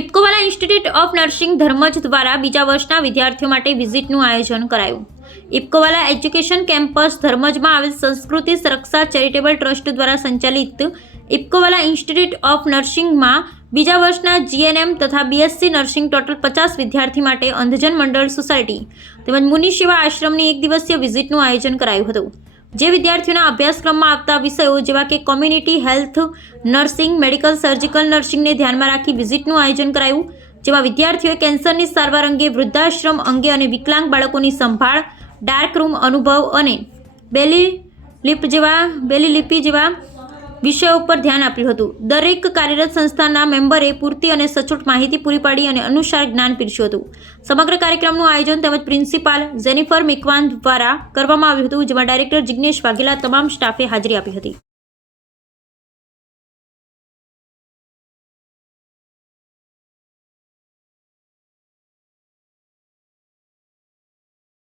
ઇપ્કોવાલા institute of nursing Dharmaj દ્વારા બીજા વર્ષના વિદ્યાર્થીઓ માટે વિઝિટનું આયોજન કરાયું. ઇપ્કોવાલા એજ્યુકેશન કેમ્પસ ધર્મજમાં આવેલ સંસ્કૃતિ સંરક્ષા ચેરિટેબલ ટ્રસ્ટ દ્વારા સંચાલિત ઇપ્કોવાલા ઇન્સ્ટિટ્યૂટ ઓફ નર્સિંગમાં બીજા વર્ષના જીએનએમ તથા બીએસસી નર્સિંગ ટોટલ 50 વિદ્યાર્થી માટે અંધજન મંડળ સોસાયટી તેમજ મુનિ સેવા આશ્રમની એક દિવસીય વિઝિટનું આયોજન કરાયું હતું. જે વિદ્યાર્થીઓના અભ્યાસક્રમમાં આવતા વિષયો જેવા કે community health nursing, medical surgical નર્સિંગને ધ્યાનમાં રાખી વિઝિટનું આયોજન કરાયું, જેમાં વિદ્યાર્થીઓએ કેન્સરની સારવાર અંગે, વૃદ્ધાશ્રમ અંગે અને વિકલાંગ બાળકોની સંભાળ, ડાર્ક રૂમ અનુભવ અને બેલી લિપિ જેવા વિષયો પર ધ્યાન આપ્યું હતું. દરેક કાર્યરત સંસ્થાના મેમ્બરે પૂરતી અને સચોટ માહિતી પૂરી પાડી અને અનુસાર જ્ઞાન પીરસ્યું હતું. સમગ્ર કાર્યક્રમનું આયોજન તેમજ પ્રિન્સિપાલ જેનિફર મેકવાન દ્વારા કરવામાં આવ્યું હતું, જેમાં ડાયરેક્ટર જિગ્નેશ વાઘેલા તમામ સ્ટાફે હાજરી આપી હતી.